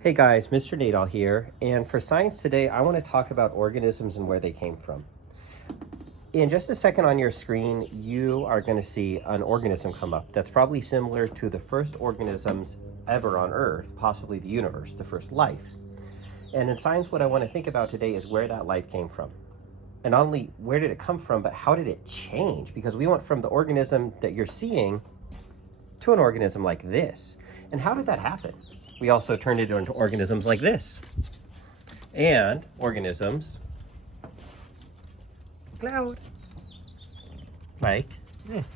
Hey guys, Mr. Nadal here, and for Science Today, I want to talk about organisms and where they came from. In just a second on your screen, you are going to see an organism come up that's probably similar to the first organisms ever on Earth, possibly the universe, the first life. And in science, what I want to think about today is where that life came from. And not only where did it come from, but how did it change? Because we went from the organism that you're seeing to an organism like this. And how did that happen? We also turned it into organisms like this. And organisms, Cloud, like this.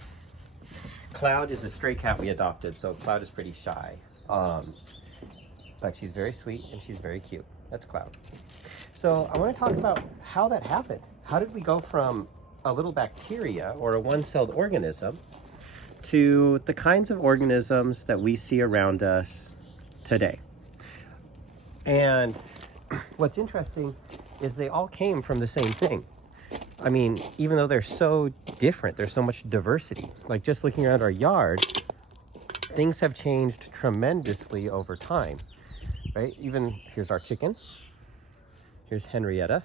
Cloud is a stray cat we adopted, so Cloud is pretty shy. But she's very sweet and she's very cute. That's Cloud. So I want to talk about how that happened. How did we go from a little bacteria or a one-celled organism to the kinds of organisms that we see around us today? And what's interesting is they all came from the same thing. I mean, even though they're so different, there's so much diversity. Like just looking around our yard, things have changed tremendously over time, right? Even here's our chicken. Here's Henrietta.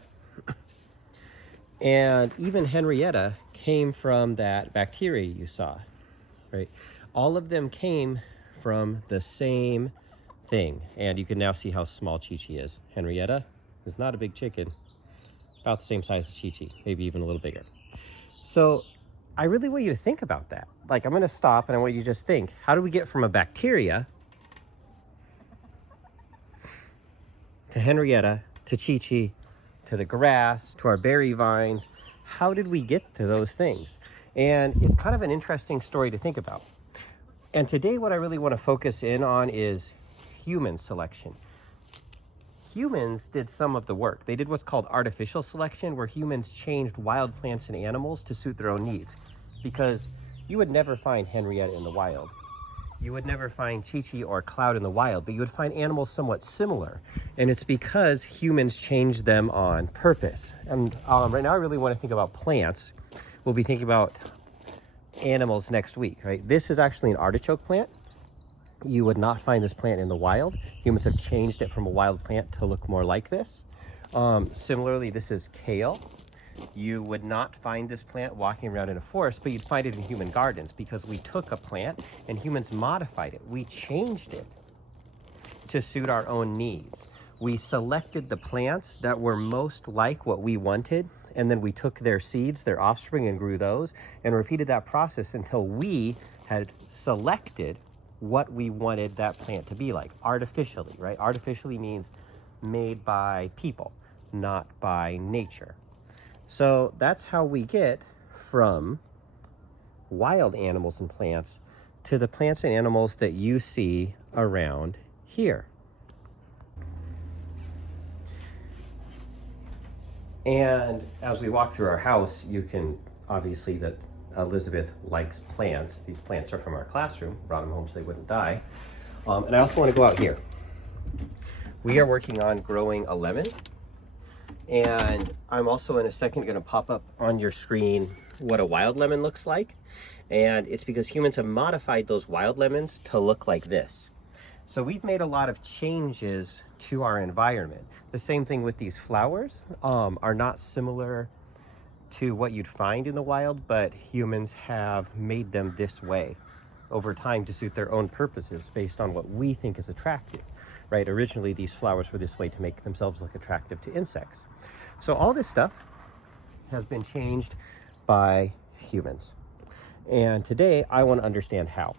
And even Henrietta came from that bacteria you saw, right? All of them came from the same thing. And you can now see how small Chi-Chi is. Henrietta is not a big chicken, about the same size as Chi-Chi, maybe even a little bigger. So I really want you to think about that. Like, I'm gonna stop and I want you to just think, how do we get from a bacteria to Henrietta, to Chi-Chi, to the grass, to our berry vines? How did we get to those things? And it's kind of an interesting story to think about. And today what I really want to focus in on is human selection. Humans did some of the work. They did what's called artificial selection, where humans changed wild plants and animals to suit their own needs. Because you would never find Henrietta in the wild. You would never find Chi-Chi or Cloud in the wild, but you would find animals somewhat similar. And it's because humans changed them on purpose. And right now I really want to think about plants. We'll be thinking about animals next week, right? This is actually an artichoke plant. You would not find this plant in the wild. Humans have changed it from a wild plant to look more like this. Similarly, this is kale. You would not find this plant walking around in a forest, but you'd find it in human gardens because we took a plant and humans modified it. We changed it to suit our own needs. We selected the plants that were most like what we wanted, and then we took their seeds, their offspring, and grew those, and repeated that process until we had selected what we wanted that plant to be like, artificially, right? Artificially means made by people, not by nature. So that's how we get from wild animals and plants to the plants and animals that you see around here. And as we walk through our house, you can obviously that Elizabeth likes plants. These plants are from our classroom, brought them home so they wouldn't die. And I also want to go out here. We are working on growing a lemon. And I'm also in a second going to pop up on your screen what a wild lemon looks like. And it's because humans have modified those wild lemons to look like this. So we've made a lot of changes to our environment. The same thing with these flowers are not similar to what you'd find in the wild, but humans have made them this way over time to suit their own purposes based on what we think is attractive, right? Originally, these flowers were this way to make themselves look attractive to insects. So all this stuff has been changed by humans. And today, I want to understand how.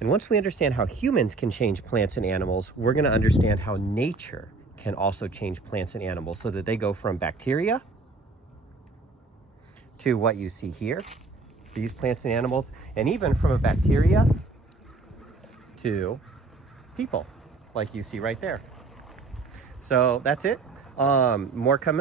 And once we understand how humans can change plants and animals, we're going to understand how nature can also change plants and animals so that they go from bacteria to what you see here, these plants and animals, and even from a bacteria to people, like you see right there. So that's it. More coming up.